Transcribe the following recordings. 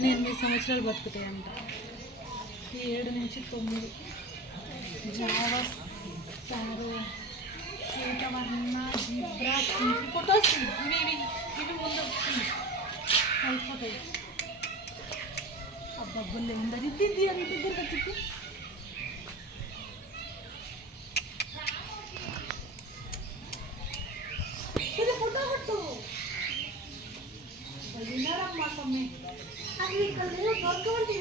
ఇవన్నీ 8 సంవత్సరాలు బతుకుతాయంట. 7 నుంచి 9 జావా సారో శ్వేతవర్ణ జీబ్రా ఫొటోస్ ఇవి ముందు అయిపోతాయి. అబ్బబ్బుల్లో ఉందని తింది అవి దగ్గర చెప్పి ఇది ఫోటో కొట్టు విన్నారమ్మా సమ్మె అది ఇక్కడ దొరకవంటి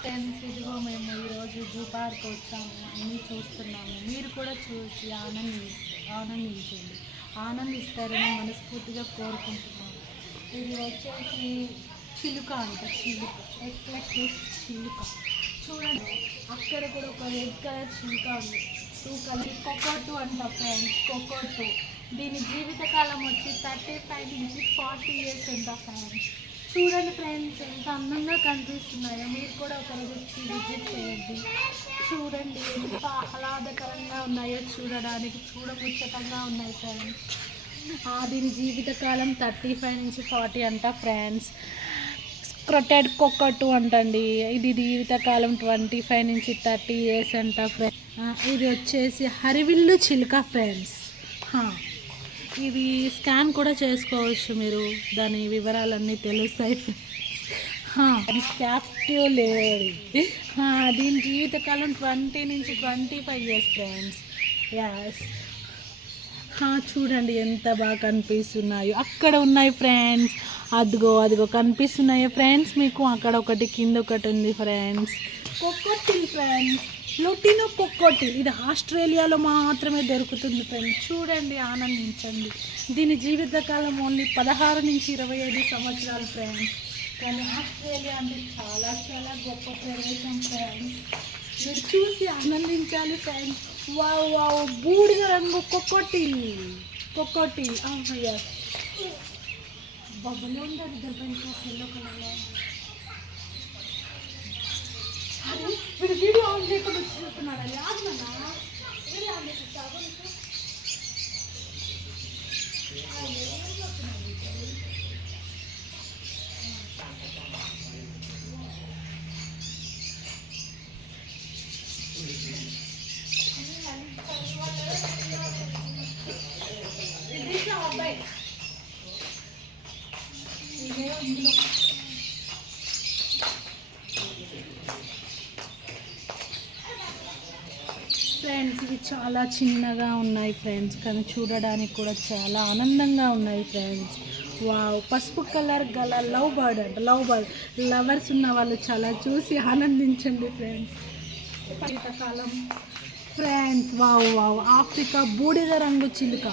ఫ్రెండ్స్. ఇదిగో మేము ఈరోజు జూ పార్క్ వచ్చాము, అన్నీ చూస్తున్నాము. మీరు కూడా చూసి ఆనందించండి, ఆనందిస్తారని మనస్ఫూర్తిగా కోరుకుంటున్నాము. ఇది వచ్చేసి చిలుక అంట, చిలుక చిలుక చూడండి. అక్కడ కూడా ఒక రెడ్ కలర్ చిలుక ఉంది. 2 కలర్ కొకోటు అంట ఫ్రెండ్స్, కొకోటు. దీని జీవితకాలం వచ్చి 35 నుంచి 40 ఇయర్స్ అంట ఫ్రెండ్స్. చూడండి ఫ్రెండ్స్, ఎంత అందంగా కనిపిస్తున్నాయో. మీరు కూడా ఒకరోజు వచ్చి విజిట్ చేయండి. చూడండి ఎంత ఆహ్లాదకరంగా ఉన్నాయో, చూడడానికి చూడముచ్చటంగా ఉన్నాయి ఫ్రెండ్స్. దీని జీవితకాలం 35 నుంచి 40 అంట ఫ్రెండ్స్. క్రొటెడ్ కొక్కటు అంటండి. ఇది జీవితకాలం 25 నుంచి 30 ఇయర్స్ అంట ఫ్రెండ్స్. ఇది వచ్చేసి హరివిల్లు చిలుక ఫ్రెండ్స్. ఇది స్కాన్ కూడా చేసుకోవచ్చు, మీరు దాని వివరాలన్నీ తెలుస్తాయి. Captive lady. దీని జీవితకాలం 20 నుంచి 25 ఇయర్స్ ఫ్రెండ్స్. యాస్. చూడండి ఎంత బాగా కనిపిస్తున్నాయో. అక్కడ ఉన్నాయి ఫ్రెండ్స్, అదిగో కనిపిస్తున్నాయో ఫ్రెండ్స్ మీకు. అక్కడ ఒకటి, కింద ఒకటి ఉంది ఫ్రెండ్స్. కొక్కోటిల్ ఫ్రెండ్స్, లొటినో కొక్కోటిల్. ఇది ఆస్ట్రేలియాలో మాత్రమే దొరుకుతుంది ఫ్రెండ్స్. చూడండి, ఆనందించండి. దీని జీవితకాలం ఓన్లీ 16 నుంచి 25 సంవత్సరాలు ఫ్రెండ్స్. కానీ ఆస్ట్రేలియా అంటే చాలా చాలా గొప్ప ప్రదేశం ఫ్రెండ్స్. మీరు చూసి ఆనందించాలి ఫ్రెండ్స్. వావ్, బూడిద రంగు కొక్కోటిల్. ఎస్, బొబ్బలు ఉండదు దగ్గర ఎల్లో కలర్లో. వీడు వీడియో ఆన్ చేయకుండా చూస్తున్నాడు. అది ఆత్మనా వీడియో ఆన్ చేస్తావు. అబ్బాయి ఇందులో ఫ్రెండ్స్. ఇవి చాలా చిన్నగా ఉన్నాయి ఫ్రెండ్స్, కానీ చూడడానికి కూడా చాలా ఆనందంగా ఉన్నాయి ఫ్రెండ్స్. వావ్, పసుపు కలర్ గల లవ్ బర్డ్ అంట. లవర్స్ ఉన్న వాళ్ళు చాలా చూసి ఆనందించండి ఫ్రెండ్స్. శీతాకాలం ఫ్రెండ్స్. వావ్, ఆఫ్రికా బూడిద రంగు చిలుక.